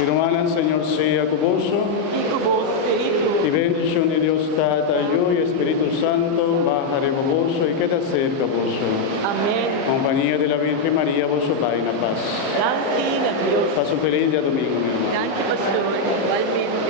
Il romano Señor sea con vos, y con vos espíritu. y bendición de Dios Tata, Yo y Espíritu Santo, bajaré vos y queda cerca vos. Amén. Compañía de la Virgen María, vos vai na paz. Danke, na Dios. Paso feliz día domingo, mi hermano. Danke, Pastor. Igualmente.